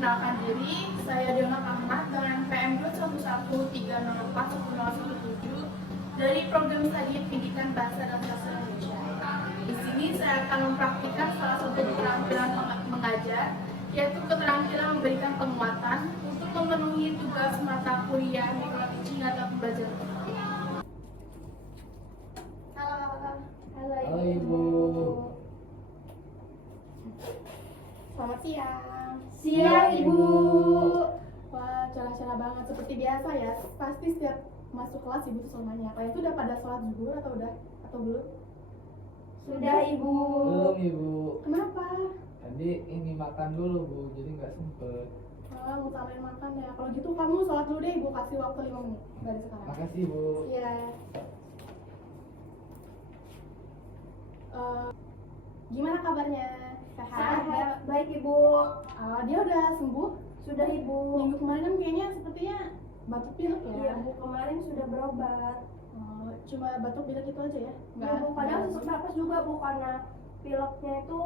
Perkenalkan diri, saya Diona Ahmad dengan PM 21130411017 dari Program Studi Pendidikan Bahasa dan Sastra Indonesia. Di sini saya akan mempraktikkan salah satu keterampilan mengajar, yaitu keterampilan memberikan penguatan untuk memenuhi tugas mata kuliah mikro teaching atau pembelajaran. Halo Ibu. Selamat siang. Siang Ibu. Wah, cerah-cerah banget seperti biasa ya. Pasti setiap masuk kelas Ibu tuh semuanya. Kalian tuh udah pada sholat zuhur atau belum? Sudah Ibu. Belum Ibu. Kenapa? Tadi ini makan dulu Bu, jadi nggak sempet. Oh, ngutamain makan ya. Kalau gitu kamu sholat dulu deh, Ibu kasih waktu 5 menit dari sekarang. Makasih Bu. Iya. Gimana kabarnya? Sehat? Sehat, baik Ibu. Dia udah sembuh? Sudah Ibu. Minggu kemarin kan kayaknya sepertinya batuk pilek ya? Iya Bu, kemarin sudah berobat. Cuma batuk pilek itu aja ya? Iya Bu, kadang sesak napas juga Bu, karena pileknya itu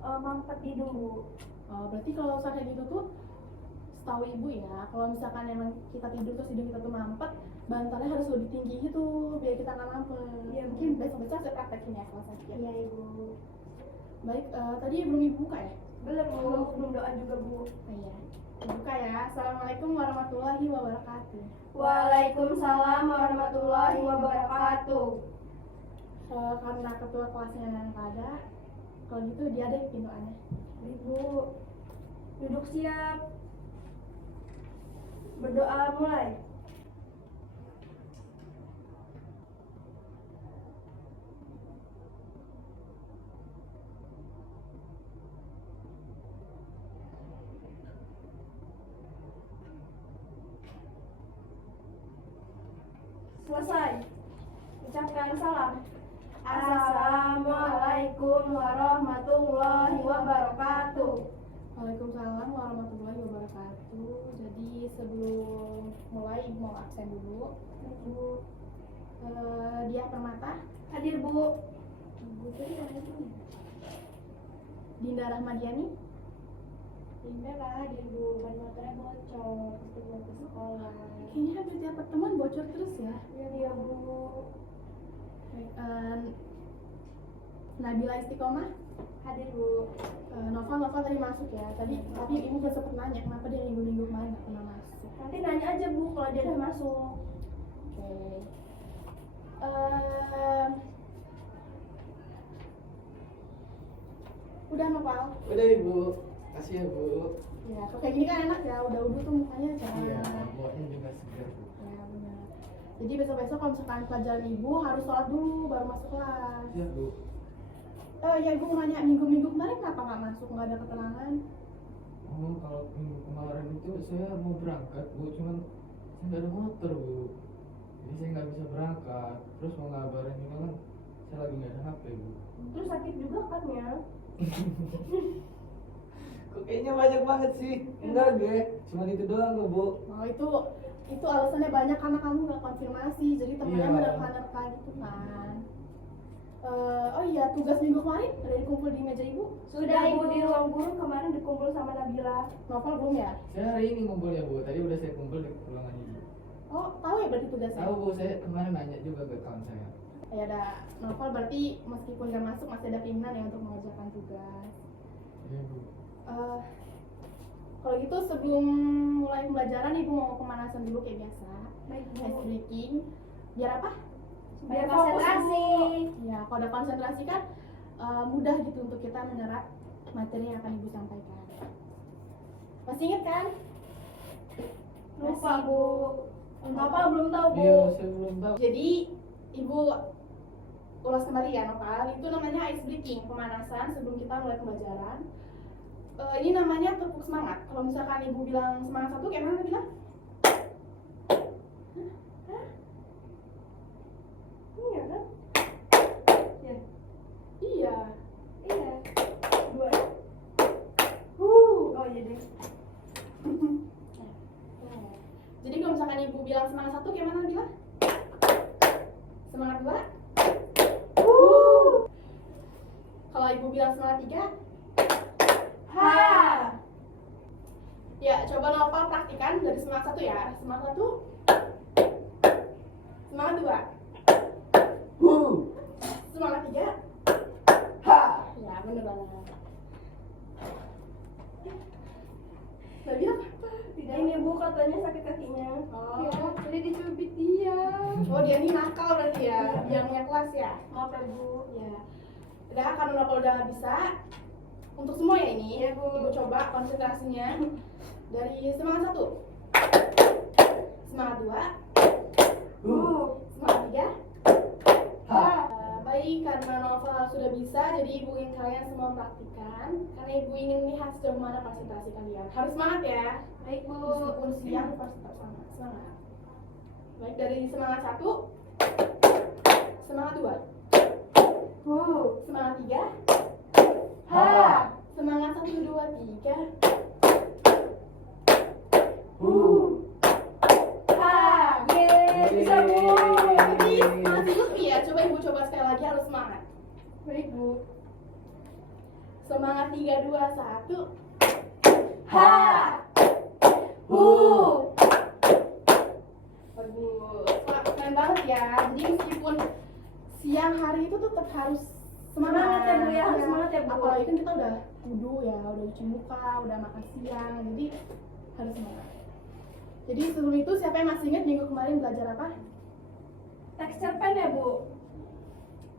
mampet di hidung Bu. Berarti kalau kayak gitu tuh setahu Ibu ya, kalau misalkan emang kita tidur terus hidung kita tuh mampet, bantalnya harus lebih tinggi gitu biar kita nggak mampet. Iya, Mungkin besok-besok saya praktekin ya kalau sakit. Iya Ibu. Baik, tadi belum Ibu buka ya? Belum Bu, belum doa juga Bu. Iya. Buka ya. Assalamualaikum warahmatullahi wabarakatuh. Waalaikumsalam warahmatullahi wabarakatuh. Karena ketua kelasnya yang ada, kalau gitu dia ada bikin doanya. Ibu, duduk siap. Berdoa mulai. Selesai. Ucapkan salam. Assalamualaikum warahmatullahi wabarakatuh. Waalaikumsalam warahmatullahi wabarakatuh. Jadi sebelum mulai Ibu mau absen dulu. Ibu, Dia Permata. hadir Bu. Ibu tadi namanya siapa? Dinda Rahmadiani. Dinda lah hadir Bu, ban motornya bocor, mesti mau ke sekolah. Kayaknya hampir tiap pertemuan bocor terus ya. Iya Bu. Baik, Nabila Istiqomah. Hadir Bu. Novel tadi masuk ya. Tapi Ibu gak sempet nanya kenapa dia minggu-minggu kemarin gak pernah masuk. Nanti nanya aja Bu kalau dia udah masuk. Oke. Udah Novel? Udah Ibu. Kasih ya Bu. Ya, kalau kayak gini kan enak ya. Udah udah tuh mukanya cerah. Iya, buatnya juga segar Bu. Ya benar. Jadi besok-besok kalau misalkan pelajaran Ibu harus sholat dulu baru masuk kelas. Iya Bu. Ya Ibu mau nanya minggu-minggu kemarin kenapa nggak masuk? Nggak ada keterangan? Oh, kalau minggu kemarin itu saya mau berangkat Bu, cuman saya nggak ada motor Bu. Jadi saya nggak bisa berangkat. Terus mau ngabarin juga kan saya lagi nggak ada HP Bu. Terus sakit juga kan ya? Kok kayaknya banyak banget sih? Enggak Ge, cuman itu doang kok Bu. Oh itu alasannya banyak karena kamu nggak konfirmasi. Jadi temennya Iya. menerka-nerka gitu kan. Oh iya, tugas minggu kemarin udah dikumpul di meja Ibu? Sudah Ibu, di ruang guru kemarin dikumpul sama Nabila. Novel belum ya? Saya hari ini ngumpul ya Bu, tadi udah saya kumpul di ruangan Ibu. Oh, tahu ya berarti tugasnya? Tahu Bu, saya kemarin nanya juga ke kawan saya. Ya ada Novel berarti meskipun nggak masuk masih ada keinginan ya untuk mengerjakan tugas. Iya Bu. Kalau gitu sebelum mulai pembelajaran Ibu mau pemanasan dulu kayak biasa. Baik Ice Bu. breaking. Biar apa? Biar konsentrasi. Ya, kalau ada konsentrasi kan mudah gitu untuk kita menyerap materi yang akan Ibu sampaikan. Masih ingat kan? Lupa Bu. Kenapa belum tahu Bu? Iya, saya belum tahu. Jadi Ibu ulas kembali ya Novel. Itu namanya ice breaking, pemanasan sebelum kita mulai pembelajaran. Ini namanya tepuk semangat. Kalau misalkan Ibu bilang semangat satu, kayak mana bilang? Hah? Iya kan? Ya. Iya. Iya. Dua. Oh iya deh. Jadi kalau misalkan Ibu bilang semangat satu, kayak mana bilang? Semangat dua? Kalau Ibu bilang semangat tiga? Ha. Ya, coba Nova praktikan dari semangat 1 ya. Semangat 1. Semangat 2. Semangat 3. Ya, bener banget. Lagi apa? Tidak. Ini Bu katanya sakit kakinya. Oh. Ya, tadi dicubit dia. Oh, dia ini nakal berarti ya. Biangnya kelas ya. Maaf ya Bu. Ya. Udah, karena Nova udah nggak bisa. Untuk semua ya ini. Iya, Bu. Ibu coba konsentrasinya. Dari semangat 1. Semangat 2. Semangat 3. Baik, karena Nova sudah bisa, jadi ibu ingin kalian semua praktikan. Karena ibu ingin lihat sejauh mana konsentrasi kalian. Harus semangat ya. Baik Bu. Meskipun siang harus tetap semangat. Baik, dari semangat 1. Semangat 2. Semangat 3. Semangat 1, 2, 3. Yeay, bisa Bu. Jadi masih lebih ya. Coba ibu coba sekali lagi, harus semangat. Baik Bu. Semangat 3, 2, 1. Bagus. Wah, keren banget ya. Jadi meskipun siang hari itu tetap harus semangat. Semangat ya, Bu, ya. Harus semangat ya, Bu. Apalagi kan kita udah wudhu ya, udah cuci muka, udah makan siang. Jadi harus semangat. Jadi sebelum itu siapa yang masih ingat minggu kemarin belajar apa? Teks cerpen ya Bu.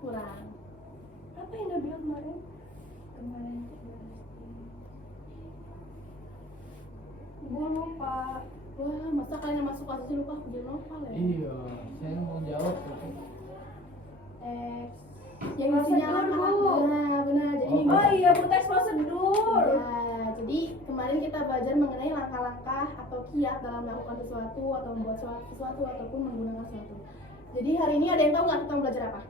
Kurang. Apa yang udah bilang kemarin? Kemarin Bu lupa. Wah, masa kalian yang masuk kelas aja lupa kerja novel ya? Iya, saya mau jawab tapi Teks yang isinya Prosedur, Bu. Nah, benar. Jadi minggu Oh iya Bu, teks prosedur. Ya, jadi kemarin kita belajar mengenai langkah-langkah atau kiat dalam melakukan sesuatu atau membuat sesuatu ataupun menggunakan sesuatu. Jadi hari ini ada yang tahu nggak kita mau belajar apa?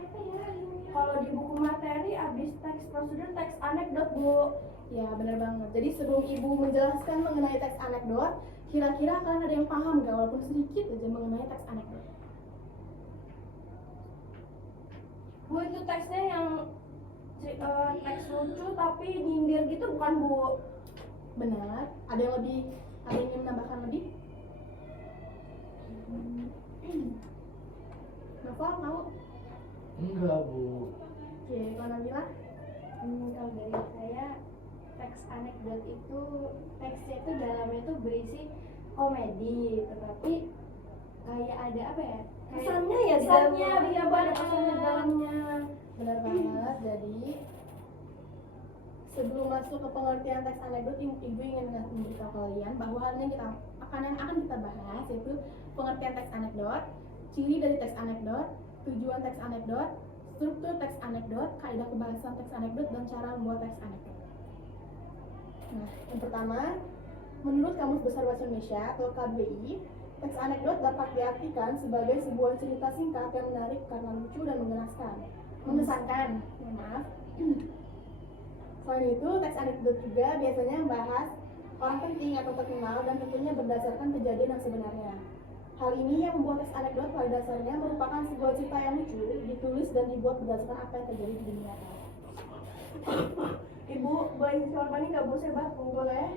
Apa ya? Kalau di buku materi abis teks prosedur, teks anekdot Bu. Ya, benar banget. Jadi sebelum ibu menjelaskan mengenai teks anekdot, kira-kira kalian ada yang paham nggak walaupun sedikit aja mengenai teks anekdot? Bu itu teksnya yang teks lucu tapi nyindir gitu bukan Bu? Benar. Ada yang ingin menambahkan lebih? Novel mau? enggak Bu. Oke, kalau Nabila? Kalau dari saya teks anekdot itu teksnya itu dalamnya itu berisi komedi, tetapi kayak ada apa ya? Pesannya ya di dalamnya, Pesannya, iya banyak pesannya di dalamnya. Benar banget. Jadi sebelum masuk ke pengertian teks anekdot, ibu ingin memberitahu kalian bahwa hal ini yang akan kita bahas yaitu pengertian teks anekdot, ciri dari teks anekdot, tujuan teks anekdot, struktur teks anekdot, kaidah kebahasan teks anekdot, dan cara membuat teks anekdot. Nah, yang pertama, menurut Kamus Besar Bahasa Indonesia atau KBI, teks anekdot dapat diartikan sebagai sebuah cerita singkat yang menarik karena lucu dan mengesankan. Maaf. Selain itu, teks anekdot juga biasanya membahas orang penting atau terkenal dan tentunya berdasarkan kejadian yang sebenarnya. Hal ini yang membuat teks anekdot pada dasarnya merupakan sebuah cerita yang lucu, ditulis dan dibuat berdasarkan apa yang terjadi di dunia nyata. Ibu boleh isi jawabannya nggak Bu? Saya bantu. Boleh?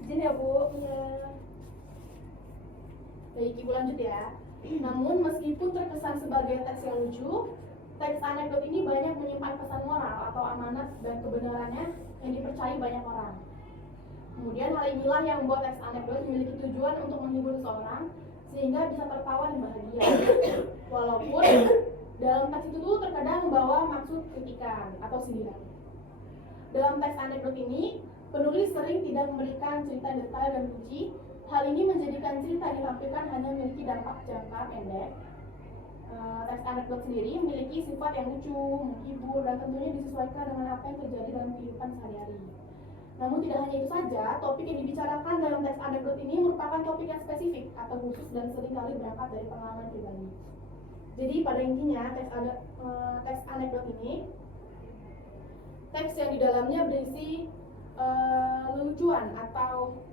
Izin ya Bu. Iya. Baik, ibu lanjut ya. Namun meskipun terkesan sebagai teks yang lucu, teks anekdot ini banyak menyimpan pesan moral atau amanat dan kebenarannya yang dipercayai banyak orang. Kemudian hal inilah yang membuat teks anekdot memiliki tujuan untuk menghibur seseorang sehingga bisa tertawa dan bahagia. Walaupun dalam teks itu tuh terkadang membawa maksud kritikan atau sindiran. Dalam teks anekdot ini, penulis sering tidak memberikan cerita detail dan rinci. Hal ini menjadikan cerita yang ditampilkan hanya memiliki dampak jangka pendek. Teks anekdot sendiri memiliki sifat yang lucu, menghibur, dan tentunya disesuaikan dengan apa yang terjadi dalam kehidupan sehari-hari. Namun tidak hanya itu saja, topik yang dibicarakan dalam teks anekdot ini merupakan topik yang spesifik atau khusus dan seringkali berangkat dari pengalaman pribadi. Jadi pada intinya teks anekdot ini teks yang di dalamnya berisi lelucuan atau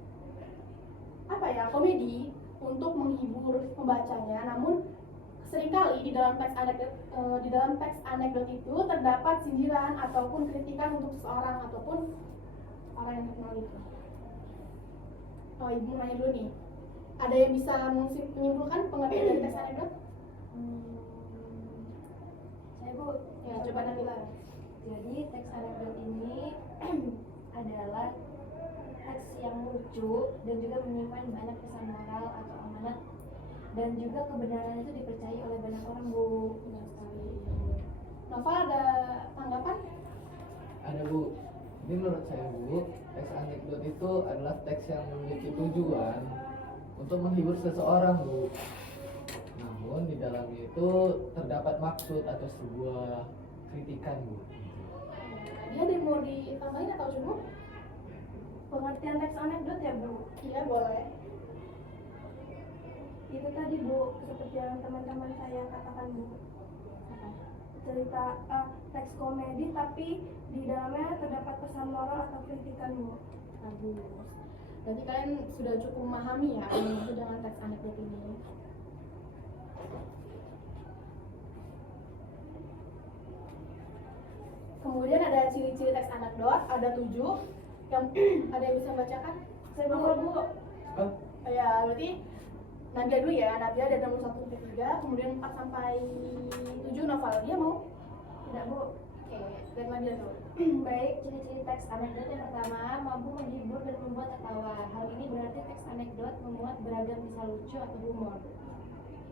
komedi untuk menghibur pembacanya. Namun Seringkali di dalam teks anekdot itu terdapat sindiran ataupun kritikan untuk seseorang ataupun orang yang terkenal itu. Oh, ibu mau nanya dulu nih. Ada yang bisa menyimpulkan pengertian dari teks anekdot? Saya Bu, Ya, coba Nabila. jadi teks anekdot ini adalah teks yang lucu dan juga menyimpan banyak pesan moral atau amanat, dan juga kebenaran itu dipercayai oleh banyak orang Bu. Benar sekali. Nova ada tanggapan? Ada Bu. Ini menurut saya Bu, teks anekdot itu adalah teks yang memiliki tujuan untuk menghibur seseorang Bu. Namun di dalamnya itu terdapat maksud atau sebuah kritikan Bu. Dia ada yang mau ditambahin atau cukup? Pengertian teks anekdot ya Bu, Iya, boleh. itu tadi Bu, seperti yang teman-teman saya katakan Bu, cerita teks komedi tapi di dalamnya terdapat pesan moral atau kritikan Bu. Bagus. Berarti kalian sudah cukup memahami ya apa yang dimaksud dengan teks anekdot ini. Kemudian ada ciri-ciri teks anekdot, ada 7. Yang ada yang bisa bacakan? Saya bawa Bu. Oh, Ya, berarti Nadia dulu ya. Nadia ada nomor 1 sampai 3, kemudian 4 sampai 7 novel. Dia mau? Tidak Bu. Oke, dari Nadia dulu. Baik, ciri-ciri teks anekdot yang pertama, mampu menghibur dan membuat tertawa. Hal ini berarti teks anekdot memuat beragam kisah lucu atau humor.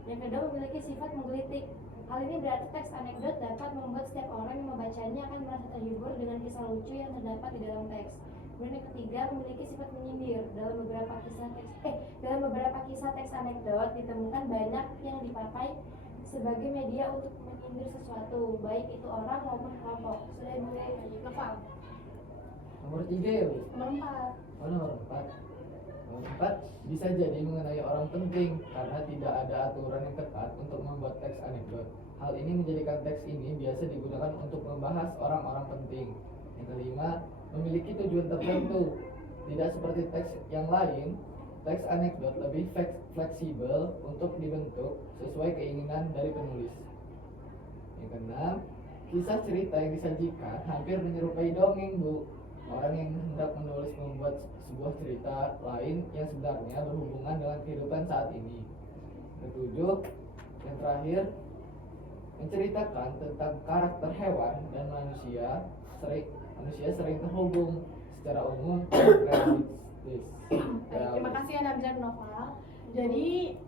Yang kedua, memiliki sifat menggelitik. Hal ini berarti teks anekdot dapat membuat setiap orang yang membacanya akan merasa terhibur dengan kisah lucu yang terdapat di dalam teks. Kemudian yang ketiga, memiliki sifat menyindir. Dalam beberapa kisah teks anekdot ditemukan banyak yang dipakai sebagai media untuk menyindir sesuatu, baik itu orang maupun kelompok. Sudah mulai Novel. nomor 3 ya Bu. Nomor 4. Oh, nomor 4. Nomor 4 bisa jadi mengenai orang penting karena tidak ada aturan yang ketat untuk membuat teks anekdot. Hal ini menjadikan teks ini biasa digunakan untuk membahas orang-orang penting. Yang kelima, memiliki tujuan tertentu. Tidak seperti teks yang lain, teks anekdot lebih fleksibel untuk dibentuk sesuai keinginan dari penulis. Yang keenam, kisah cerita yang disajikan hampir menyerupai dongeng Bu. Orang yang hendak membuat sebuah cerita lain yang sebenarnya berhubungan dengan kehidupan saat ini. Ketujuh, yang terakhir, menceritakan tentang karakter hewan dan manusia sering terhubung secara umum dengan realistis. Baik, terima kasih Anda dan Novel. Jadi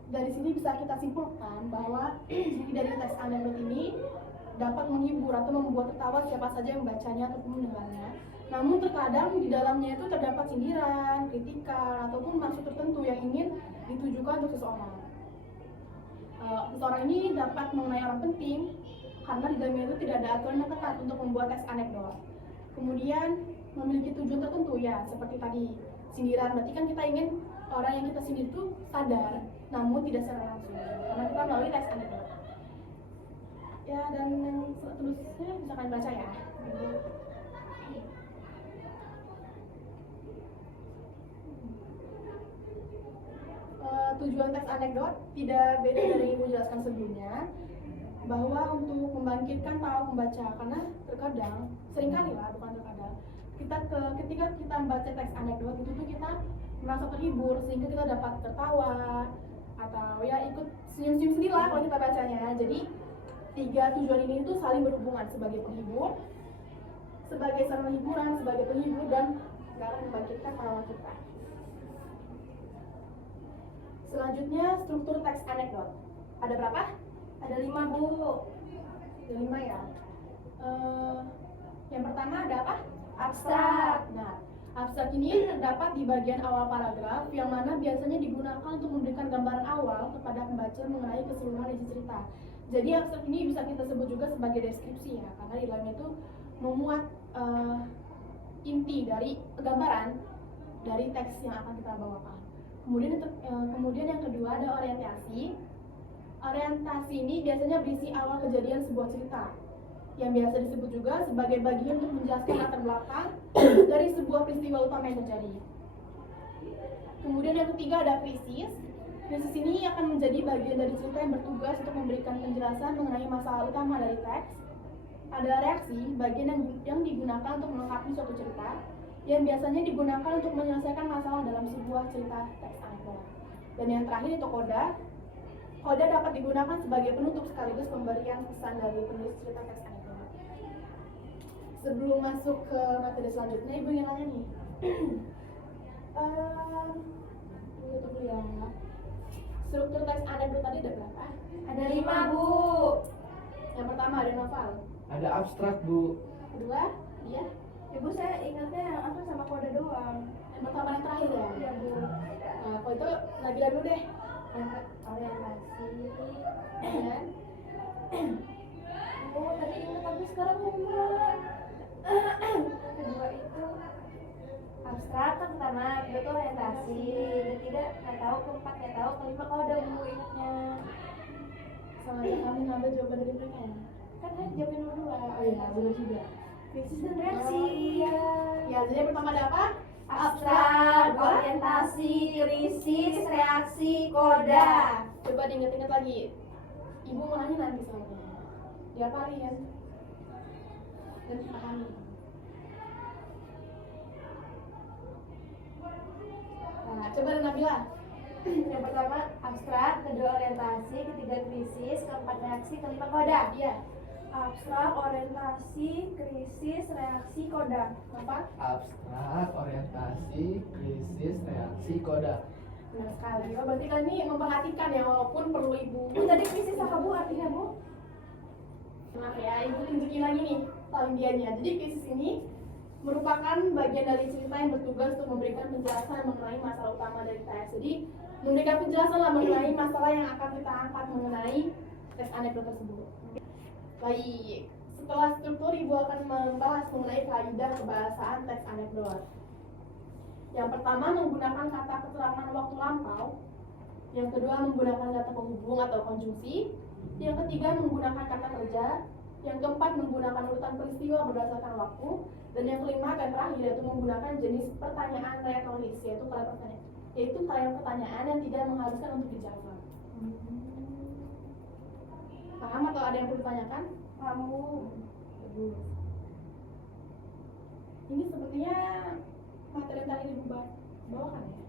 dari sini bisa kita simpulkan bahwa ciri dari teks anekdot ini dapat menghibur atau membuat tertawa siapa saja yang membacanya ataupun mendengarnya. Namun terkadang di dalamnya itu terdapat sindiran, kritikan, ataupun maksud tertentu yang ingin ditujukan untuk seseorang. Seseorang ini dapat mengenai orang penting karena di dalamnya itu tidak ada aturan yang ketat untuk membuat teks anekdot. Kemudian memiliki tujuan tertentu ya, seperti tadi sindiran. Berarti kan kita ingin orang yang kita sindir itu sadar, namun tidak secara langsung karena kita melalui teks anekdot. Ya, dan yang seterusnya bisa kalian baca ya. Tujuan teks anekdot tidak beda dari yang ibu jelaskan sebelumnya, bahwa untuk membangkitkan tawa pembaca, karena terkadang seringkali lah, bukan terkadang, ketika kita membaca teks anekdot itu tuh kita merasa terhibur sehingga kita dapat tertawa atau ya ikut senyum-senyum sedih lah kalau kita bacanya. Jadi 3 tujuan ini itu saling berhubungan, sebagai penghibur, sebagai sarana hiburan, sebagai penghibur, dan dalam membangkitkan tawa kita. Selanjutnya, struktur teks anekdot. Ada berapa? Ada 5 Bu. Ada 5 ya. Yang pertama ada apa? Abstrak. Nah, abstrak ini terdapat di bagian awal paragraf yang mana biasanya digunakan untuk memberikan gambaran awal kepada pembaca mengenai keseluruhan isi cerita. Jadi abstrak ini bisa kita sebut juga sebagai deskripsi ya, karena di dalamnya itu memuat inti dari gambaran dari teks yang akan kita bawakan. Kemudian yang kedua ada orientasi. Orientasi ini biasanya berisi awal kejadian sebuah cerita, yang biasa disebut juga sebagai bagian untuk menjelaskan latar belakang dari sebuah peristiwa utama yang terjadi. Kemudian yang ketiga ada krisis. Krisis ini akan menjadi bagian dari cerita yang bertugas untuk memberikan penjelasan mengenai masalah utama dari teks. Ada reaksi, bagian yang digunakan untuk melengkapi suatu cerita, yang biasanya digunakan untuk menyelesaikan masalah dalam sebuah cerita teks anekdot. Dan yang terakhir itu koda. Koda dapat digunakan sebagai penutup sekaligus pemberian pesan dari penulis cerita teks anekdot. Sebelum masuk ke materi selanjutnya, Ibu ingin nanya nih. Tunggu dulu ya. Struktur teks anekdot tadi ada berapa? Ada 5, Bu. Yang pertama ada novel. Ada abstrak, Bu. Kedua, iya. Ibu saya ingatnya yang apa sama kode doang. Yang pertama yang terakhir ya. Iya, Bu. Nah, kalau itu lagi dulu deh. Yang orientasi. Ya. Oh, tadi ingat tapi sekarang lupa. Kedua itu abstrak kan pertama, kedua itu orientasi, ketiga nggak tahu, keempat nggak tahu, kelima kode Bu ingatnya. Sama aja kami ngambil jawaban dari mereka ya. Kan saya jawabin dulu lah. Oh iya, benar juga. Krisis dan reaksi. Oh, iya. Ya, jadi yang pertama ada apa? Abstrak, orientasi, krisis, reaksi, koda. Coba diingat-ingat lagi. Ibu mau nanya nanti soalnya. Diapalin dan dipahami. Nah, coba Nabila. Yang pertama abstrak, kedua orientasi, ketiga krisis, keempat reaksi, kelima koda. Iya. Abstrak, orientasi, krisis, reaksi, koda. Apa? Abstrak, orientasi, krisis, reaksi, koda. Benar sekali. Oh, berarti kalian ini memperhatikan ya, walaupun perlu Ibu. Tadi krisis apa Bu artinya Bu? Maaf ya, Ibu tunjukin lagi nih talendiannya. Jadi krisis ini merupakan bagian dari cerita yang bertugas untuk memberikan penjelasan mengenai masalah utama dari teks. Jadi memberikan penjelasan lah mengenai masalah yang akan kita angkat mengenai teks anekdot tersebut. Baik, setelah struktur Ibu akan membahas mengenai kaidah kebahasaan teks anekdot. Yang pertama menggunakan kata keterangan waktu lampau. Yang kedua menggunakan kata penghubung atau konjungsi. Yang ketiga menggunakan kata kerja. Yang keempat menggunakan urutan peristiwa berdasarkan waktu. Dan yang kelima dan terakhir yaitu menggunakan jenis pertanyaan retoris, yaitu kalimat pertanyaan yang tidak mengharuskan untuk dijawab. Paham atau ada yang perlu ditanyakan? Kamu. Bagus. Ini sepertinya materi yang tadi dibawakan ya.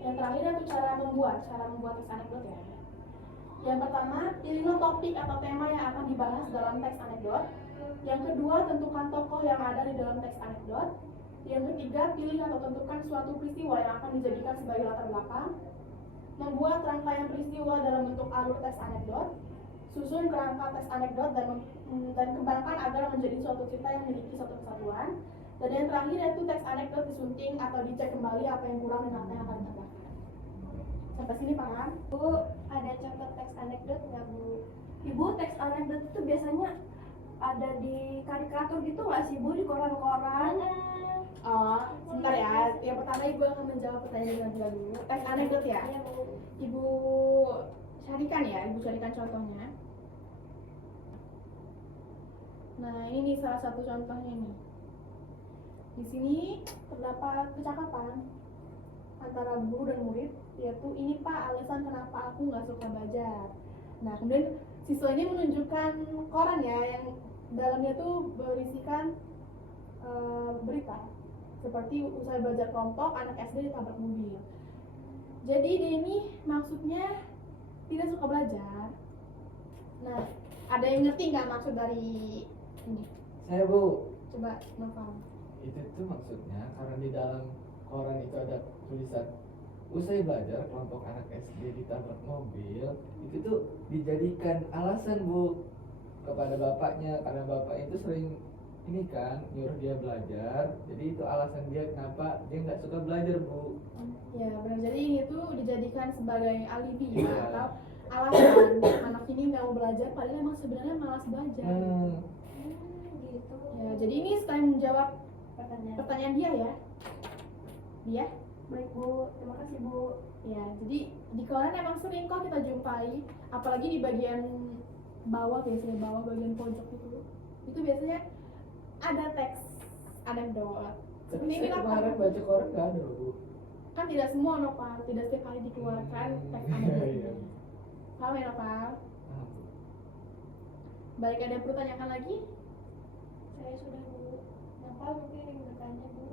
Yang terakhir itu cara membuat teks anekdot ya. Yang pertama, pilihlah topik atau tema yang akan dibahas dalam teks anekdot. Yang kedua, tentukan tokoh yang ada di dalam teks anekdot. Yang ketiga, pilih atau tentukan suatu peristiwa yang akan dijadikan sebagai latar belakang. Membuat rangkaian peristiwa dalam bentuk alur teks anekdot. Susun kerangka teks anekdot dan kembangkan agar menjadi suatu cerita yang memiliki suatu kesatuan. Dan yang terakhir yaitu teks anekdot disunting atau dicek kembali apa yang kurang dan apa yang akan ditambahkan. Sampai sini paham? Bu, ada contoh teks anekdot nggak Bu? Ibu, teks anekdot itu biasanya ada di karikatur gitu nggak sih Bu, di koran-koran? Oh, sebentar ya. Yang pertama Ibu akan menjawab pertanyaan Nabila dulu. Teks anekdot ya? Iya Bu. Ibu carikan ya, Ibu carikan contohnya. Nah, ini nih salah satu contohnya nih. Di sini terdapat kecakapan antara guru dan murid, yaitu ini Pak alasan kenapa aku nggak suka belajar. Nah, kemudian siswa ini menunjukkan koran ya, yang dalamnya tuh berisikan berita seperti usai belajar kelompok anak SD ditabrak mobil. Jadi dia ini maksudnya tidak suka belajar. Nah, ada yang ngerti nggak maksud dari ini? Saya, Bu. Coba Noval. Itu tuh maksudnya karena di dalam koran itu ada tulisan usai belajar kelompok anak SD ditabrak mobil, itu tuh dijadikan alasan Bu kepada bapaknya, karena bapaknya itu sering ini kan nyuruh dia belajar, jadi itu alasan dia kenapa dia nggak suka belajar Bu. Ya benar, jadi ini tuh dijadikan sebagai alibi ya, Iya. atau alasan anak ini nggak mau belajar padahal emang sebenarnya malas belajar. Gitu. Ya, jadi ini sekali menjawab pertanyaan dia ya. Dia? Baik Bu, terima kasih Bu. Ya, jadi di koran emang sering kok kita jumpai, apalagi di bagian bawah biasanya, bawah bagian pojok itu biasanya ada teks anekdot. Tapi Seperti ini saya lah, kemarin baca koran nggak ada Bu. Kan tidak semua Nopal, tidak setiap kali dikeluarkan teks anekdot ini. Iya. Paham ya Nopal? Paham. Baik, ada yang perlu tanyakan lagi? Saya sudah Bu. Nopal mungkin yang bertanya Bu.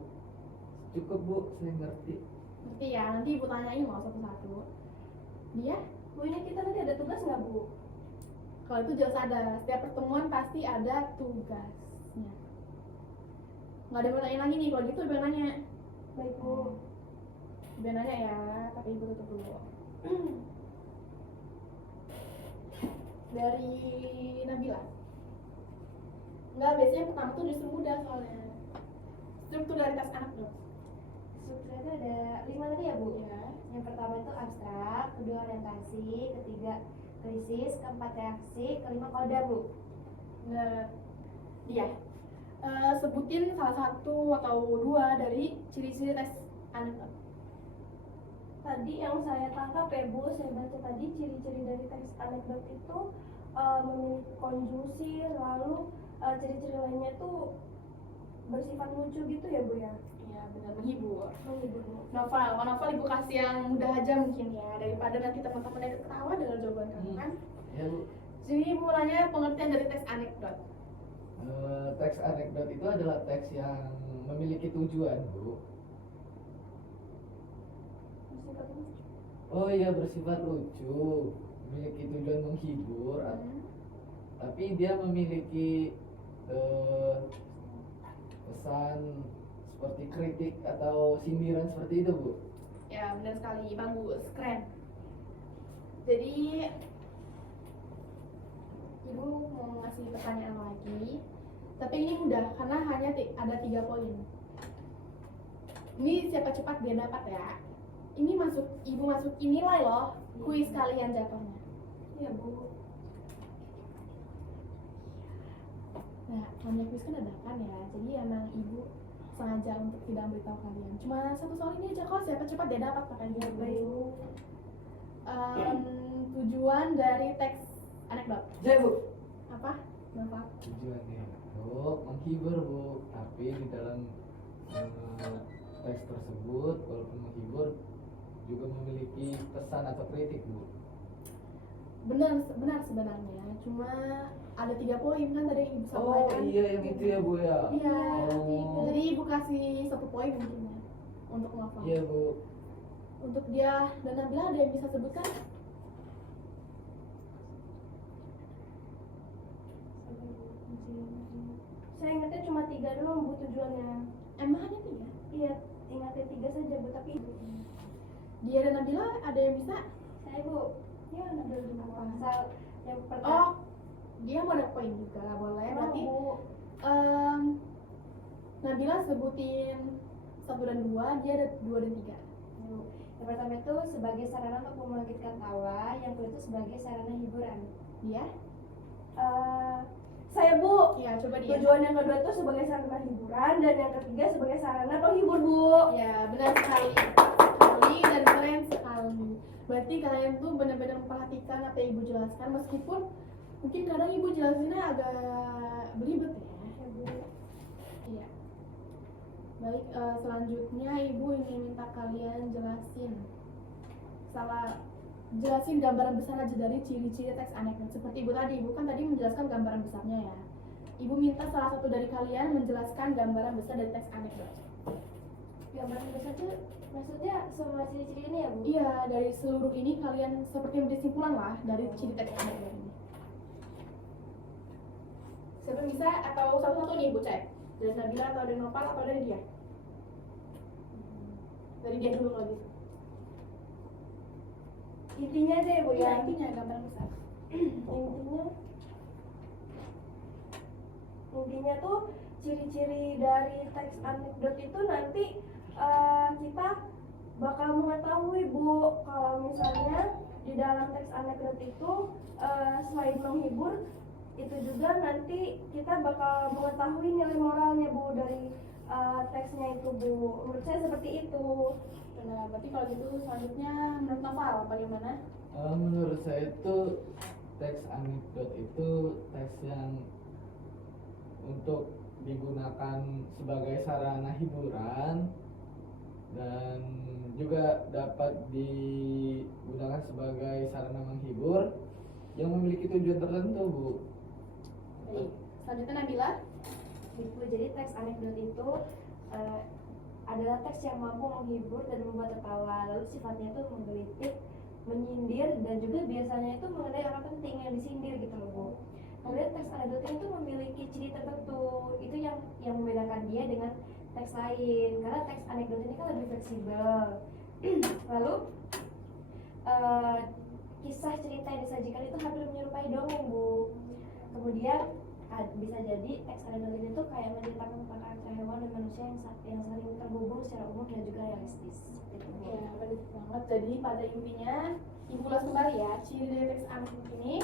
Cukup Bu, saya ngerti. Ngerti ya, nanti ibu tanyain mau satu-satu. Dia? Bu, ini kita nanti ada tugas nggak Bu? Kalau itu jelas ada, setiap pertemuan pasti ada tugasnya. Nggak ada yang mau tanya lagi nih, kalau gitu ibu yang nanya. Baik Bu. Ibu yang nanya ya, tapi ibu tutup dulu. Dari Nabila. Enggak, biasanya yang pertama tuh justru mudah soalnya. Struktur dari tes anak dong. Strukturnya ada 5 tadi ya Bu? Ya. Yang pertama itu abstrak, kedua orientasi, ketiga krisis, keempat reaksi, kelima koda Bu. Nah, iya. Sebutin salah satu atau dua dari ciri-ciri tes anak. Tadi yang saya tangkap ya Bu, saya baca tadi ciri-ciri dari teks anekdot itu memiliki konjungsi, lalu ciri-ciri lainnya tuh bersifat lucu gitu ya Bu ya? Iya, benar, menghibur. Menghibur Bu. Novel, kalau novel ibu kasih yang mudah aja mungkin ya, daripada nanti teman-teman yang ketawa dengan jawaban kamu kan. Ya Bu. Jadi ibu mau nanya pengertian dari teks anekdot. Teks anekdot itu adalah teks yang memiliki tujuan Bu. Bersifat lucu. Oh iya, bersifat lucu, memiliki tujuan menghibur, tapi dia memiliki pesan seperti kritik atau sindiran seperti itu Bu. Ya, benar sekali, bagus, keren. Jadi ibu mau ngasih pertanyaan lagi, tapi ini mudah karena hanya ada 3 poin. Ini siapa cepat dia dapat ya. Ini ibu masukin nilai loh, kuis kalian jatuhnya. Iya Bu. Nah, namanya kuis kan dadakan ya, jadi emang ibu sengaja untuk tidak memberitahu kalian. Cuma satu soal ini aja kok, siapa cepat dia dapat makanya dia Baik Bu. Tujuan dari teks anekdot Jadi Bu, apa? Kenapa? tujuannya itu menghibur Bu, tapi di dalam teks tersebut walaupun menghibur juga memiliki pesan atau kritik Bu. Benar sebenarnya, cuma ada 3 poin kan tadi yang ibu Oh sampaikan. iya, yang itu ya Bu ya. Iya, Oh. jadi ibu kasih 1 poin mungkin ya untuk novel. Iya Bu. Untuk dia dan Nabila ada yang bisa sebutkan? Saya ingatnya cuma 3 doang Bu tujuannya. Emang ada 3? Iya, ingatnya 3 saja Bu, tapi Dia dan Nabila ada yang bisa? saya Bu. Ya, ada dulu pasal yang Oh, pertama. dia mau ada poin juga, boleh. Berarti Bu. Nabila sebutin 1 dan 2, dia ada 2 dan 3. Yang pertama itu sebagai sarana untuk membangkitkan tawa, yang kedua itu sebagai sarana hiburan. Dia? Saya Bu. Iya, coba dia. Tujuan yang kedua itu sebagai sarana hiburan dan yang ketiga sebagai sarana penghibur Bu. Ya, benar sekali. Sekali dan keren sekali. Berarti kalian tuh benar-benar memperhatikan apa yang ibu jelaskan, meskipun mungkin kadang ibu jelasinnya agak belibet ya. Ya Bu. Iya. Baik, selanjutnya ibu ingin minta kalian jelasin gambaran besar aja dari ciri-ciri teks anekdot. Seperti ibu tadi, ibu kan tadi menjelaskan gambaran besarnya ya. Ibu minta salah satu dari kalian menjelaskan gambaran besar dari teks anekdot. Gambaran besar itu maksudnya semua ciri-ciri ini ya Bu? Iya, dari seluruh ini kalian seperti memberi kesimpulan lah dari ciri teks anekdot ini. Siapa yang bisa atau satu-satu nih ibu cek? Dari Nabila atau dari Nopal atau dari dia? Dari dia dulu kalau gitu. Intinya aja ya Bu ya. Ya, intinya gambaran besar. Intinya tuh ciri-ciri dari teks anekdot itu nanti kita bakal mengetahui Bu, kalau misalnya di dalam teks anekdot itu selain menghibur, itu juga nanti kita bakal mengetahui nilai moralnya Bu dari teksnya itu Bu. Menurut saya seperti itu. Nah, berarti kalau gitu selanjutnya menurut Novel bagaimana? Menurut saya itu teks anekdot itu teks yang untuk digunakan sebagai sarana hiburan dan juga dapat digunakan sebagai sarana menghibur yang memiliki tujuan tertentu, Bu. Baik. Selanjutnya Nabila. Gitu. Jadi teks anekdot itu adalah teks yang mampu menghibur dan membuat tertawa. Lalu sifatnya itu menggelitik, menyindir, dan juga biasanya itu mengenai orang penting yang disindir gitu loh, Bu. Kemudian teks anekdot ini tuh memiliki ciri tertentu. Itu yang membedakan dia dengan teks lain. Karena teks anekdot ini kan lebih fleksibel. Lalu kisah cerita yang disajikan itu hampir menyerupai dongeng, Bu. Kemudian bisa jadi teks anekdot ini tuh kayak menceritakan tentang karakter hewan dan manusia yang saling terhubung secara umum dan juga realistis. Gitu. Ya, benar banget. Jadi pada intinya, Ibu ulas kembali ya, ciri dari teks anekdot ini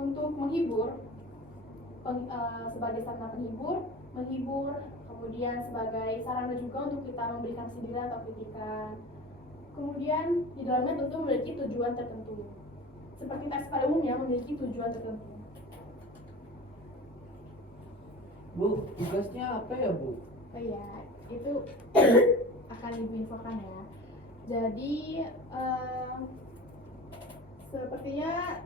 untuk menghibur, sebagai sarana menghibur, kemudian sebagai sarana juga untuk kita memberikan sindiran atau kritikan. Kemudian di dalamnya tentu memiliki tujuan tertentu. Seperti teks pada umumnya memiliki tujuan tertentu. Bu, tugasnya apa ya, Bu? Oh iya, itu akan Ibu infokan ya. Jadi sepertinya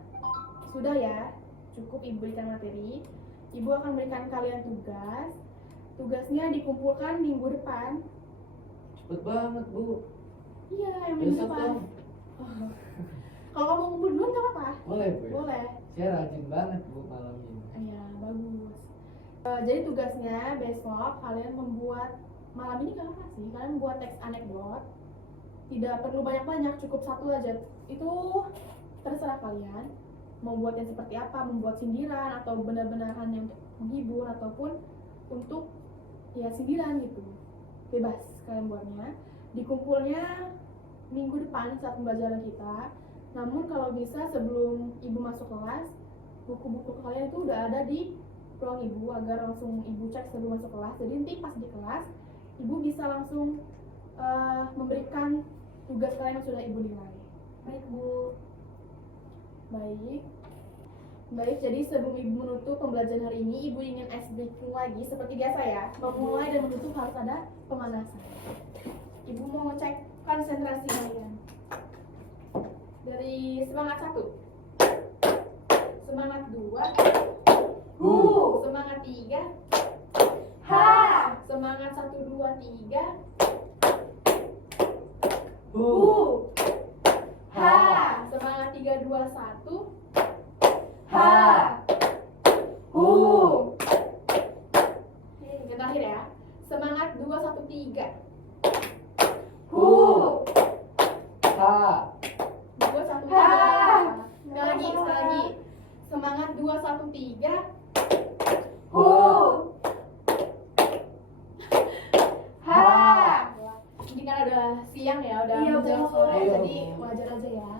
sudah ya, cukup Ibu berikan materi. Ibu akan berikan kalian tugas. Tugasnya dikumpulkan minggu depan. Cepet banget, Bu. Iya, yang minggu Besok depan. dong. Kalau kamu ngumpul duluan gak apa-apa. Boleh, Bu. Ya? Boleh. Saya rajin banget, Bu, malam ini. Iya, bagus. Jadi tugasnya besok kalian membuat, malam ini gak apa sih, kalian membuat teks anekdot. Tidak perlu banyak-banyak, cukup satu aja. Itu terserah kalian mau buat yang seperti apa, membuat sindiran atau benar-benar hanya untuk menghibur ataupun untuk ya sindiran gitu. Bebas kalian buatnya. Dikumpulnya minggu depan saat pembelajaran kita. Namun kalau bisa sebelum Ibu masuk kelas, buku-buku kalian itu udah ada di ruang Ibu agar langsung Ibu cek sebelum masuk kelas. Jadi nanti pas di kelas Ibu bisa langsung memberikan tugas kalian yang sudah Ibu nilai. Baik, Bu. Baik, jadi sebelum Ibu menutup pembelajaran hari ini, Ibu ingin ice breaking lagi seperti biasa ya. Memulai dan menutup harus ada pemanasan. Ibu mau ngecek konsentrasi kalian. Dari semangat 1, semangat 2, semangat 3, semangat 1, 2, 3, semangat 3, 2, 1, Yang terakhir ya, semangat 2, 1, 3, 2, 1, 3. Sekali lagi, semangat 2, 1, 3, Ini kan udah siang ya, udah Iya, menjelang Bu. sore, Iya, jadi Bu. wajar aja ya.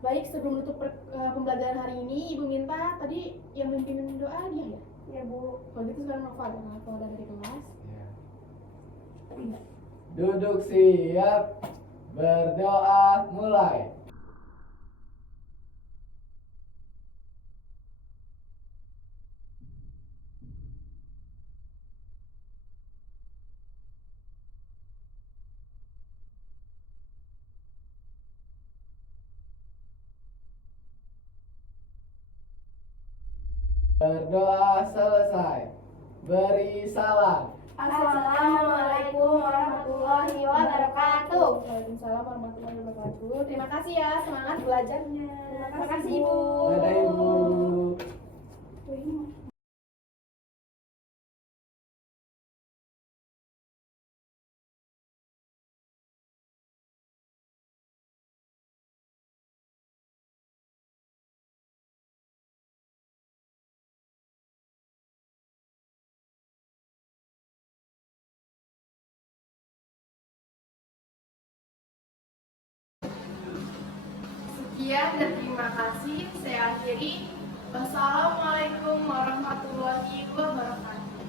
Baik, sebelum menutup pembelajaran hari ini, Ibu minta tadi yang memimpin doa dia ya? Ya, Bu. Kalau gitu sekarang Nova ya, kalau udah dari kelas. Ya. Duduk siap, berdoa mulai. Berdoa selesai. Beri salam. Assalamualaikum warahmatullahi wabarakatuh. Waalaikumsalam warahmatullahi wabarakatuh. Terima kasih ya, semangat belajarnya. Terima kasih, Ibu. Dadah, Ibu. Sekian dan terima kasih. Saya akhiri. Wassalamualaikum warahmatullahi wabarakatuh.